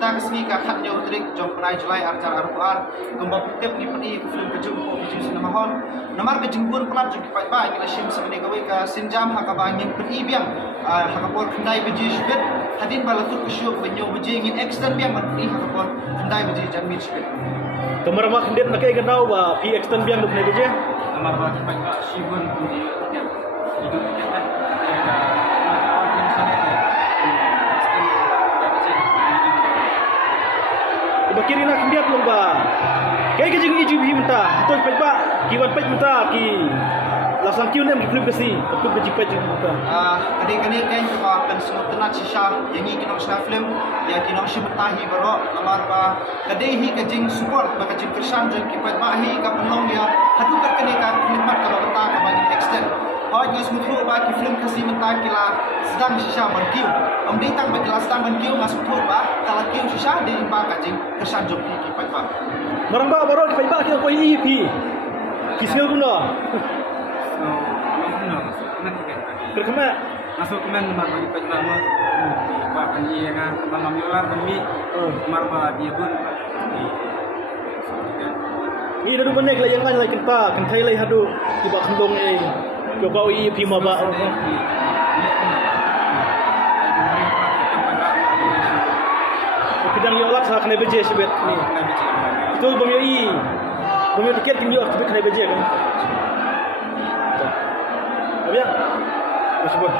kita kesini ke khatnya utrik jom penai Julai arcar arpuar kembang tip ni peni film kejung po biju cinema hall namar kejungpun pelat jung kipai ba ingin sim semene gawe ka sinjam hakaba ingin peni biang hakapor kendai biji shbet hadin balatur kesyuk benyo biji ingin extend biang peni hakapor kendai biji janmin shbet Kamar mak hendak nak ikan tahu ba pi extend biang duk biji namar ba kipai ba shibun di hidup kita Bakiri nak hendak lomba. Kayak kejeng iju bi minta. Atau pet ba kiwan pet minta ki. Lasang kiun nem klub kasi. Klub biji pet minta. Kadang-kadang kan kita akan semua tenat sisa yang ini kita nak film ya kita nak sebutahi baru namar ba kadang hi kejeng support ba kejeng kersan jeng kipat ba hi ka penolong dia hadu terkene ka khidmat kalau kita ka bagi extend. Hoi ngas muthu ba ki film kasi mentah kila sedang sisa berkiu. Amding tang ba kila sedang berkiu ngas muthu ba kalau kiu sisa di ba kejeng kersan jeng kipat ba. Marang ba baru kipat ba kita koi EP. Kisel guna. Kerkema masuk kemen marba kipat ba mo ba pani nga malam yolar demi marba dia pun ni dah benek lah yang lain kita kan thai lai hadu tiba kandong kau kau EP maba Kedang yo lak sa kena beje sebet ni. Itu bang yo bang yo tiket tinggi waktu kena beje kan. Abia. Sebut.